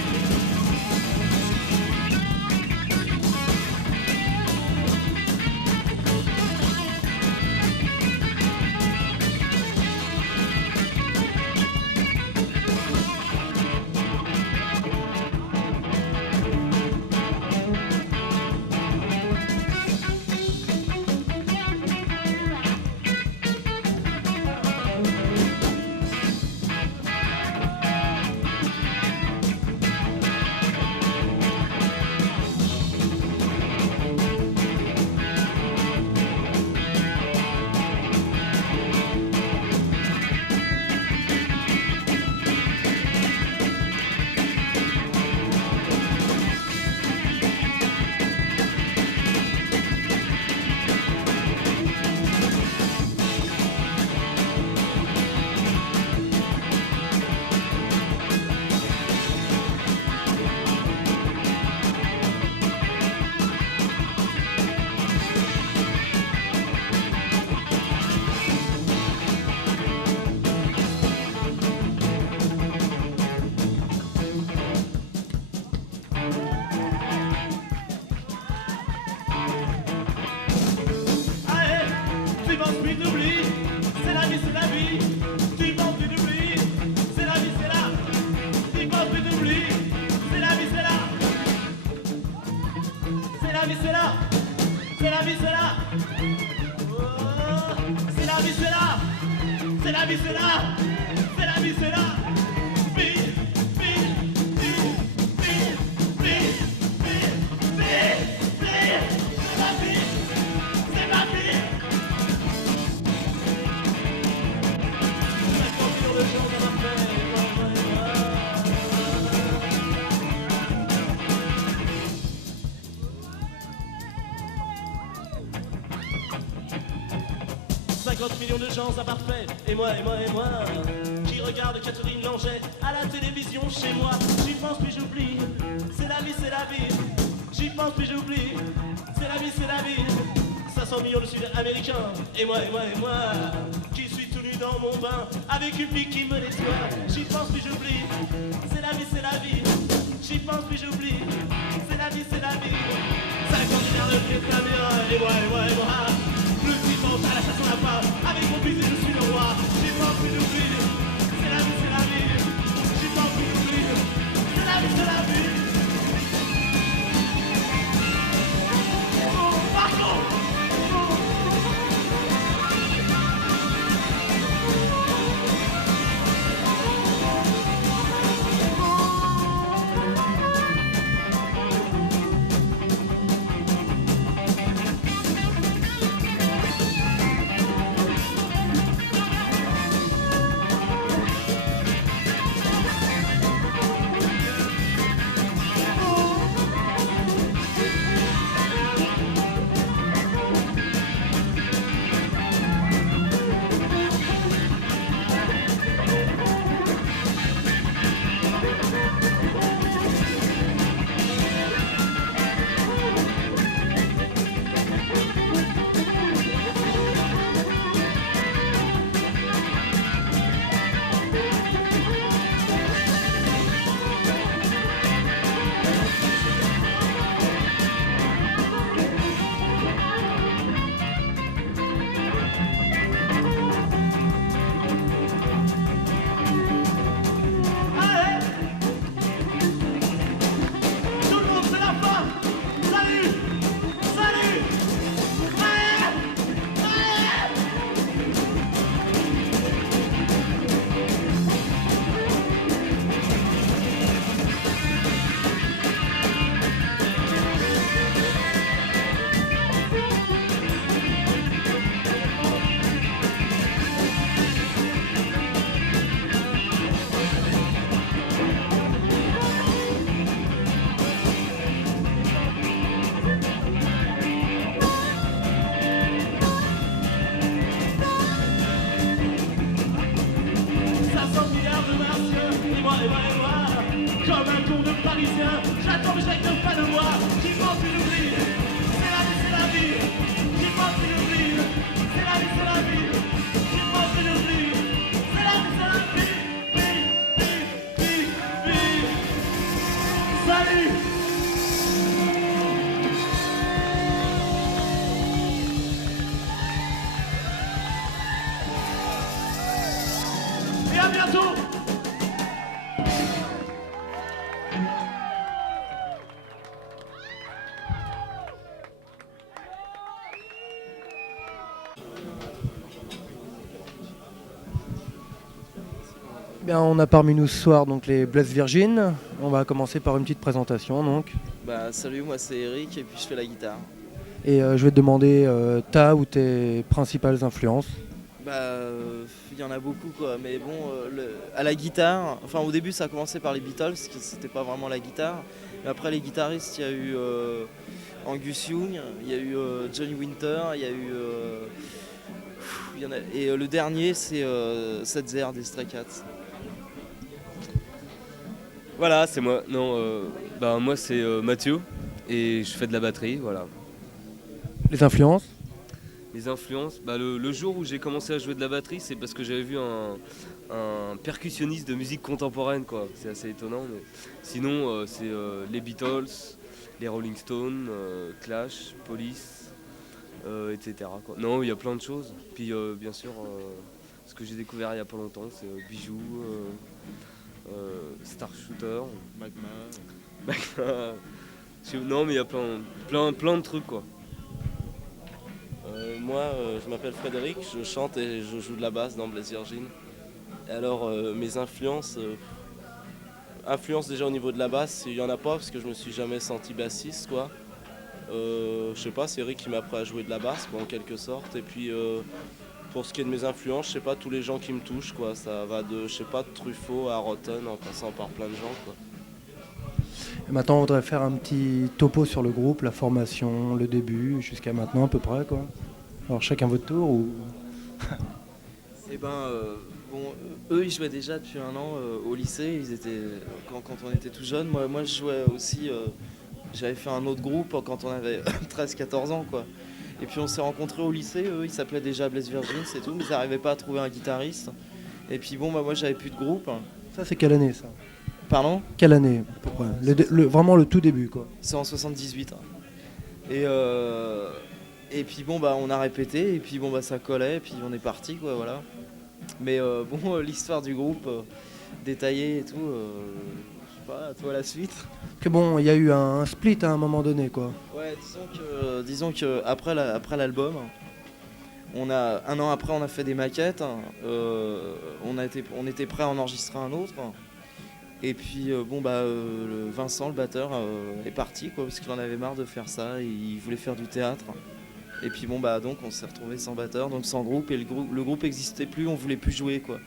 Imparfait, et moi, et moi, et moi, qui regarde Catherine Langeais à la télévision chez moi. J'y pense puis j'oublie, c'est la vie, c'est la vie. J'y pense puis j'oublie, c'est la vie, c'est la vie. 500 millions de Sud-Américains, et moi, et moi, et moi, qui suis tout nu dans mon bain avec une fille qui me nettoie. J'y pense puis j'oublie, c'est la vie, c'est la vie. J'y pense puis j'oublie, c'est la vie, c'est la vie. 50 milliards de vietnamiens, et moi, et moi, et moi. Le dimanche à la chasse on n'a pas. Avec mon baiser je suis le roi. J'ai pas envie d'oublier. C'est la vie, c'est la vie. J'ai pas envie d'oublier. C'est la vie, c'est la vie. Oh, pardon. les vrais noirs. Comme un con de parisien, j'attends mais chaque pas de moi. Qui manque une oublie, c'est la vie, c'est la vie. Qui manque une oublie, c'est la vie, c'est la vie. Qui manque une oublie, c'est la vie, c'est la vie. Vie. Salut. Et à bientôt. Bien, on a parmi nous ce soir donc les Blessed Virgin. On va commencer par une petite présentation donc. Salut, moi c'est Eric et puis je fais la guitare. Et je vais te demander ta ou tes principales influences. Il y en a beaucoup quoi, mais bon, à la guitare, enfin au début ça a commencé par les Beatles, qui c'était pas vraiment la guitare. Mais après les guitaristes, il y a eu Angus Young, il y a eu Johnny Winter, il y a eu... et le dernier c'est Setzer des Stray Cats. Voilà, c'est moi. Non, moi c'est Mathieu et je fais de la batterie, voilà. Les influences? Les influences, le jour où j'ai commencé à jouer de la batterie, c'est parce que j'avais vu un percussionniste de musique contemporaine, quoi. C'est assez étonnant, mais sinon c'est les Beatles, les Rolling Stones, Clash, Police, etc., quoi. Non, il y a plein de choses. Puis bien sûr, ce que j'ai découvert il y a pas longtemps, c'est Bijoux, Star Shooter, Magma. Non, mais il y a plein de trucs, quoi. Moi, je m'appelle Frédéric, je chante et je joue de la basse dans Blessed Virgin. Et alors, mes influences déjà au niveau de la basse, il n'y en a pas parce que je me suis jamais senti bassiste, quoi. Je sais pas, c'est Eric qui m'a appris à jouer de la basse, quoi, en quelque sorte. Et puis, pour ce qui est de mes influences, je sais pas, tous les gens qui me touchent, quoi. Ça va de, je sais pas, de Truffaut à Rotten en passant par plein de gens, quoi. Et maintenant, on voudrait faire un petit topo sur le groupe, la formation, le début, jusqu'à maintenant à peu près, quoi. Alors chacun votre tour ou... Eux ils jouaient déjà depuis un an au lycée, ils étaient, quand on était tout jeune. Moi je jouais aussi, j'avais fait un autre groupe quand on avait 13-14 ans, quoi. Et puis on s'est rencontrés au lycée, eux ils s'appelaient déjà Blessed Virgin, c'est tout, mais ils n'arrivaient pas à trouver un guitariste. Et puis moi j'avais plus de groupe. Ça c'est quelle année ça? Pardon? Quelle année à peu près? Vraiment le tout début, quoi. C'est en 78. Et puis on a répété et puis ça collait et puis on est parti, quoi, voilà. Mais l'histoire du groupe détaillée et tout, je sais pas, à toi la suite. Que bon, il y a eu un split à un moment donné, quoi. Ouais, disons que après l'album, un an après on a fait des maquettes, on était prêt à en enregistrer un autre. Et puis Vincent, le batteur, est parti, quoi, parce qu'il en avait marre de faire ça, et il voulait faire du théâtre. Et puis donc on s'est retrouvé sans batteur, donc sans groupe, et le groupe n'existait plus, on voulait plus jouer, quoi.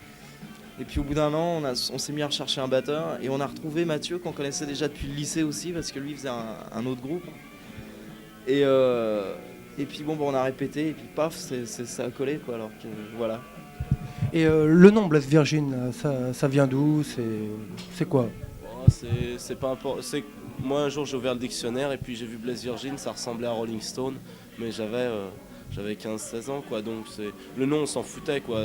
Et puis au bout d'un an, on s'est mis à rechercher un batteur, et on a retrouvé Mathieu qu'on connaissait déjà depuis le lycée aussi, parce que lui il faisait un autre groupe. Et puis on a répété, et puis paf, ça a collé, quoi, alors que voilà. Et le nom Blessed Virgin, ça vient d'où? C'est quoi? C'est pas important. Moi un jour j'ai ouvert le dictionnaire et puis j'ai vu Blessed Virgin, ça ressemblait à Rolling Stone, mais j'avais 15-16 ans, quoi, donc le nom on s'en foutait, quoi.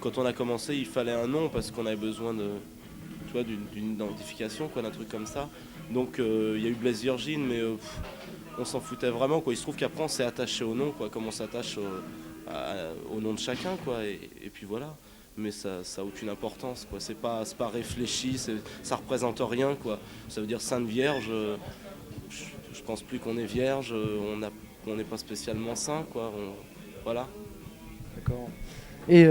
Quand on a commencé il fallait un nom parce qu'on avait besoin d'une identification, quoi, d'un truc comme ça. Donc il y a eu Blessed Virgin, mais on s'en foutait vraiment, quoi. Il se trouve qu'après on s'est attaché au nom, quoi, comme on s'attache au nom de chacun, quoi, et puis voilà. Mais ça a aucune importance, quoi. C'est pas réfléchi, ça représente rien, quoi. Ça veut dire Sainte Vierge. Je pense plus qu'on est vierge, on n'est pas spécialement saint, quoi. Voilà. D'accord. Et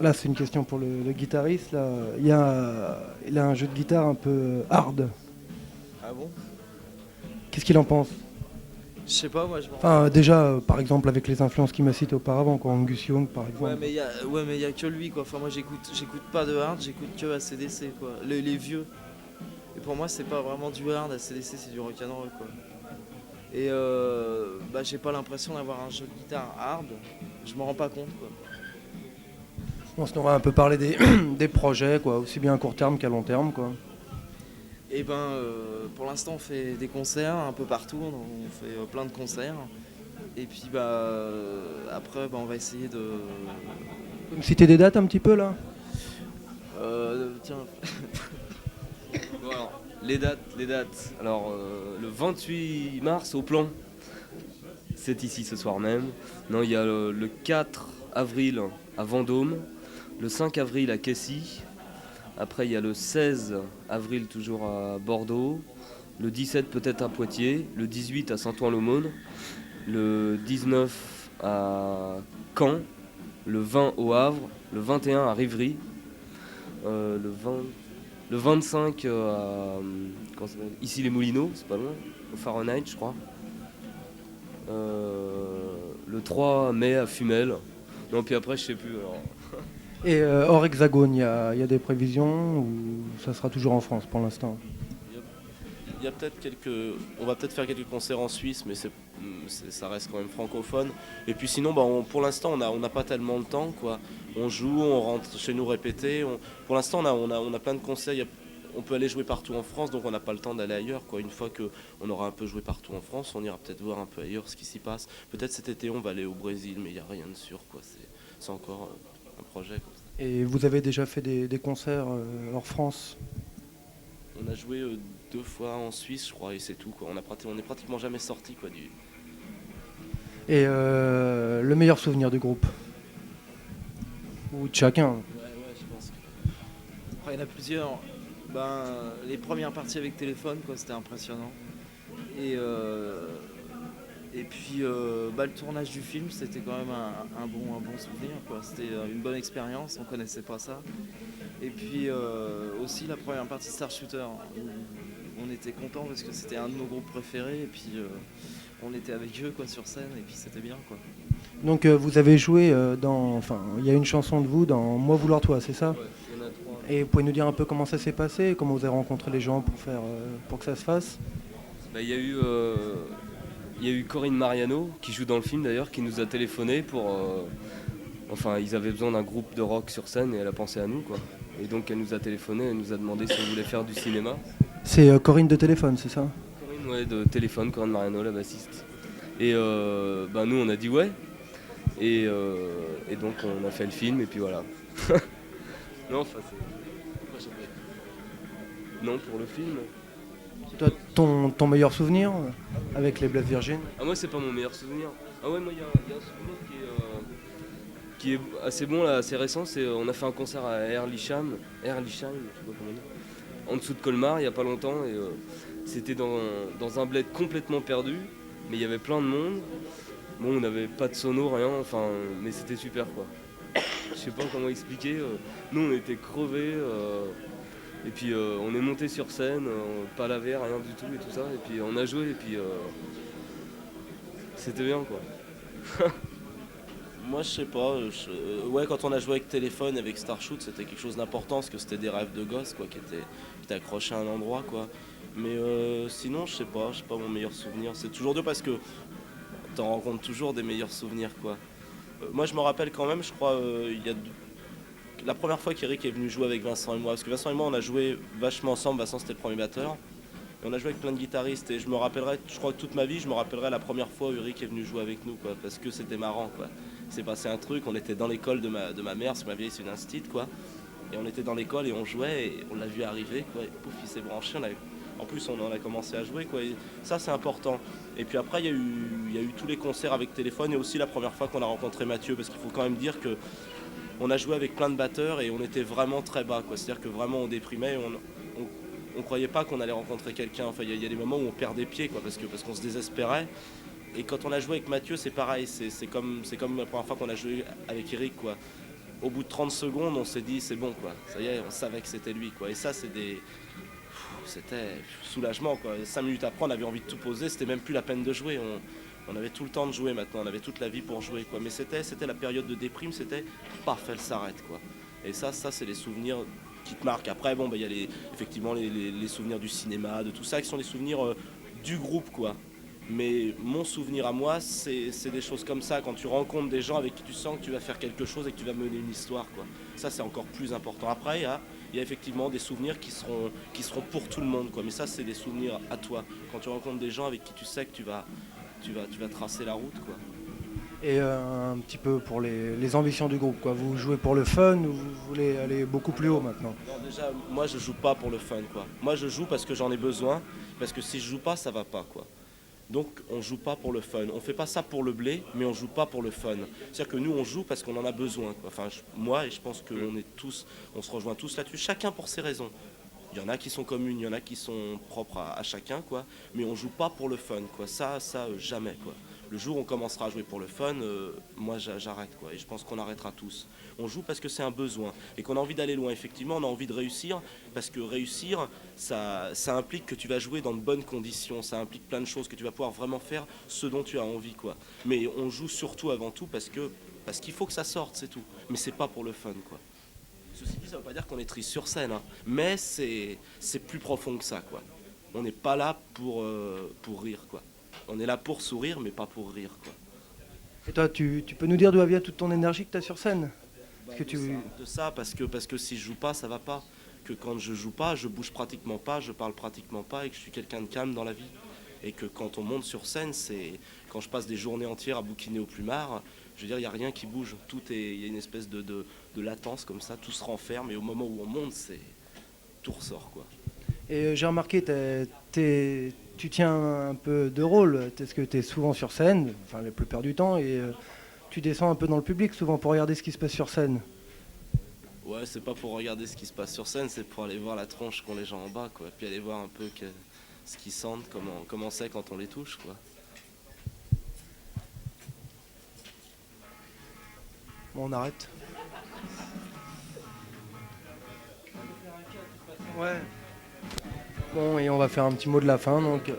là, c'est une question pour le guitariste. Là, il a un jeu de guitare un peu hard. Ah bon? Qu'est-ce qu'il en pense? Je sais pas, moi je m'en... Enfin, déjà, par exemple, avec les influences qu'il m'a citées auparavant, quoi, Angus Young, par exemple. Ouais, mais il y a que lui, quoi. Enfin, moi j'écoute pas de hard, j'écoute que AC/DC, quoi. Les vieux. Et pour moi, c'est pas vraiment du hard, AC/DC, c'est du rock'n'roll, quoi. Et j'ai pas l'impression d'avoir un jeu de guitare hard. Je m'en rends pas compte, quoi. On se n'aurait un peu parlé des, des projets, quoi, aussi bien à court terme qu'à long terme, quoi. Et ben, pour l'instant, on fait des concerts un peu partout, on fait plein de concerts. Et puis, après, on va essayer de. Tu peux me citer des dates un petit peu, là? Tiens, Bon, alors, les dates. Alors, le 28 mars au Plan, c'est ici ce soir même. Non, il y a le 4 avril à Vendôme, le 5 avril à Quessy. Après, il y a le 16 avril toujours à Bordeaux, le 17 peut-être à Poitiers, le 18 à Saint-Ouen-l'Aumône, le 19 à Caen, le 20 au Havre, le 21 à Rivry, le 25 à comment ça s'appelle, ici les Moulineaux, c'est pas loin, au Fahrenheit je crois. Le 3 mai à Fumel. Non, puis après je sais plus alors. Et hors Hexagone, il y a des prévisions ou ça sera toujours en France pour l'instant? Il y a peut-être on va peut-être faire quelques concerts en Suisse, mais ça reste quand même francophone. Et puis sinon, pour l'instant, on n'a pas tellement de temps, quoi. On joue, on rentre chez nous répéter. Pour l'instant, on a plein de concerts. On peut aller jouer partout en France, donc on n'a pas le temps d'aller ailleurs, quoi. Une fois qu'on aura un peu joué partout en France, on ira peut-être voir un peu ailleurs ce qui s'y passe. Peut-être cet été, on va aller au Brésil, mais il n'y a rien de sûr, quoi. C'est encore un projet comme ça. Et vous avez déjà fait des concerts hors France? On a joué 2 fois en Suisse, je crois, et c'est tout, quoi. On est pratiquement jamais sorti, quoi. Et le meilleur souvenir du groupe? Ou de chacun? Ouais, je pense que... après, il y en a plusieurs. Les premières parties avec téléphone, quoi, c'était impressionnant. Et puis, le tournage du film, c'était quand même un bon souvenir, quoi. C'était une bonne expérience, on connaissait pas ça. Et puis aussi la première partie de Star Shooter, on était contents parce que c'était un de nos groupes préférés. Et puis on était avec eux, quoi, sur scène, et puis c'était bien, quoi. Donc vous avez joué il y a une chanson de vous dans Moi vouloir toi, c'est ça? Ouais, il y en a 3. Et vous pouvez nous dire un peu comment ça s'est passé, comment vous avez rencontré les gens pour que ça se fasse? Il y a eu Corinne Mariano, qui joue dans le film d'ailleurs, qui nous a téléphoné pour... ils avaient besoin d'un groupe de rock sur scène et elle a pensé à nous, quoi. Et donc elle nous a téléphoné, elle nous a demandé si on voulait faire du cinéma. C'est Corinne de téléphone, c'est ça? Corinne, ouais, de téléphone, Corinne Mariano, la bassiste. Et nous on a dit ouais. Et donc on a fait le film et puis voilà. Non, non, pour le film. Toi, ton meilleur souvenir avec les Bled Virgin? Ah, moi c'est pas mon meilleur souvenir. Ah ouais, moi il y a un souvenir qui est assez bon là, assez récent. C'est on a fait un concert à Erlisheim, je sais pas comment dire, en dessous de Colmar il y a pas longtemps, et c'était dans un bled complètement perdu, mais il y avait plein de monde. Bon, on n'avait pas de sono, rien, mais c'était super, quoi. Je sais pas comment expliquer. Nous on était crevés. Et puis on est monté sur scène, pas lavé, rien du tout et tout ça. Et puis on a joué et puis c'était bien, quoi. Moi, je sais pas. Ouais, quand on a joué avec téléphone, avec Starshoot, c'était quelque chose d'important parce que c'était des rêves de gosse, quoi, qui étaient accrochés à un endroit, quoi. Mais sinon, je sais pas mon meilleur souvenir. C'est toujours dur parce que t'en rencontres toujours des meilleurs souvenirs, quoi. Moi, je me rappelle quand même, je crois, la première fois qu'Eric est venu jouer avec Vincent et moi, parce que Vincent et moi, on a joué vachement ensemble. Vincent, c'était le premier batteur. Et on a joué avec plein de guitaristes. Et je me rappellerai, je crois que toute ma vie, je me rappellerai la première fois où Eric est venu jouer avec nous, quoi. Parce que c'était marrant, quoi. C'est passé un truc, on était dans l'école de ma mère, parce que ma vieille c'est une instit, quoi. Et on était dans l'école et on jouait et on l'a vu arriver, quoi. Et pouf, il s'est branché. En plus, on en a commencé à jouer, quoi. Et ça, c'est important. Et puis après, il y a eu tous les concerts avec téléphone et aussi la première fois qu'on a rencontré Mathieu, parce qu'il faut quand même dire que on a joué avec plein de batteurs et on était vraiment très bas, quoi. C'est-à-dire que vraiment on déprimait, on croyait pas qu'on allait rencontrer quelqu'un. Enfin, il y a des moments où on perdait pied, quoi, parce qu'on se désespérait. Et quand on a joué avec Mathieu, c'est pareil, c'est comme la première fois qu'on a joué avec Eric, quoi. Au bout de 30 secondes, on s'est dit c'est bon, quoi. Ça y est, on savait que c'était lui, quoi. Et ça, c'était soulagement, quoi. 5 minutes après, on avait envie de tout poser, c'était même plus la peine de jouer. On avait tout le temps de jouer maintenant, on avait toute la vie pour jouer, quoi. Mais c'était la période de déprime, c'était paf, elle s'arrête, quoi. Et ça c'est les souvenirs qui te marquent. Après, bon, il y a effectivement les souvenirs du cinéma, de tout ça, qui sont les souvenirs du groupe, quoi. Mais mon souvenir à moi, c'est des choses comme ça, quand tu rencontres des gens avec qui tu sens que tu vas faire quelque chose et que tu vas mener une histoire, quoi. Ça, c'est encore plus important. Après, il y a effectivement des souvenirs qui seront pour tout le monde, quoi. Mais ça, c'est des souvenirs à toi. Quand tu rencontres des gens avec qui tu sais que tu vas tracer la route, quoi. Et un petit peu pour les ambitions du groupe, quoi. Vous jouez pour le fun ou vous voulez aller beaucoup plus haut maintenant? Non, déjà, moi, je joue pas pour le fun, quoi. Moi, je joue parce que j'en ai besoin, parce que si je joue pas, ça va pas, quoi. Donc on joue pas pour le fun, on fait pas ça pour le blé, mais on joue pas pour le fun. C'est-à-dire que nous on joue parce qu'on en a besoin, quoi. Enfin moi et je pense on se rejoint tous là-dessus, chacun pour ses raisons. Il y en a qui sont communes, il y en a qui sont propres à chacun, quoi. Mais on joue pas pour le fun, quoi. Ça jamais, quoi. Le jour où on commencera à jouer pour le fun, moi j'arrête, quoi. Et je pense qu'on arrêtera tous. On joue parce que c'est un besoin et qu'on a envie d'aller loin. Effectivement, on a envie de réussir parce que réussir, ça implique que tu vas jouer dans de bonnes conditions. Ça implique plein de choses, que tu vas pouvoir vraiment faire ce dont tu as envie, quoi. Mais on joue surtout avant tout parce qu'il faut que ça sorte, c'est tout. Mais c'est pas pour le fun, quoi. Ceci dit, ça ne veut pas dire qu'on est triste sur scène, hein. Mais c'est plus profond que ça, quoi. On n'est pas là pour rire, quoi. On est là pour sourire, mais pas pour rire, quoi. Et toi, tu peux nous dire d'où vient toute ton énergie que tu as sur scène? Parce que De ça, parce que si je joue pas, ça va pas. Que quand je joue pas, je bouge pratiquement pas, je parle pratiquement pas et que je suis quelqu'un de calme dans la vie. Et que quand on monte sur scène, c'est quand je passe des journées entières à bouquiner au plumard, je veux dire, il n'y a rien qui bouge. Il y a une espèce de latence comme ça, tout se renferme et au moment où on monte, tout ressort, quoi. Et j'ai remarqué, tu tiens un peu de rôle. Est-ce que tu es souvent sur scène, enfin la plupart du temps, et tu descends un peu dans le public souvent pour regarder ce qui se passe sur scène? Ouais, c'est pas pour regarder ce qui se passe sur scène, c'est pour aller voir la tronche qu'ont les gens en bas, quoi. Puis aller voir un peu ce qu'ils sentent, comment c'est quand on les touche, quoi. Bon, on arrête. Ouais. Bon, et on va faire un petit mot de la fin, donc.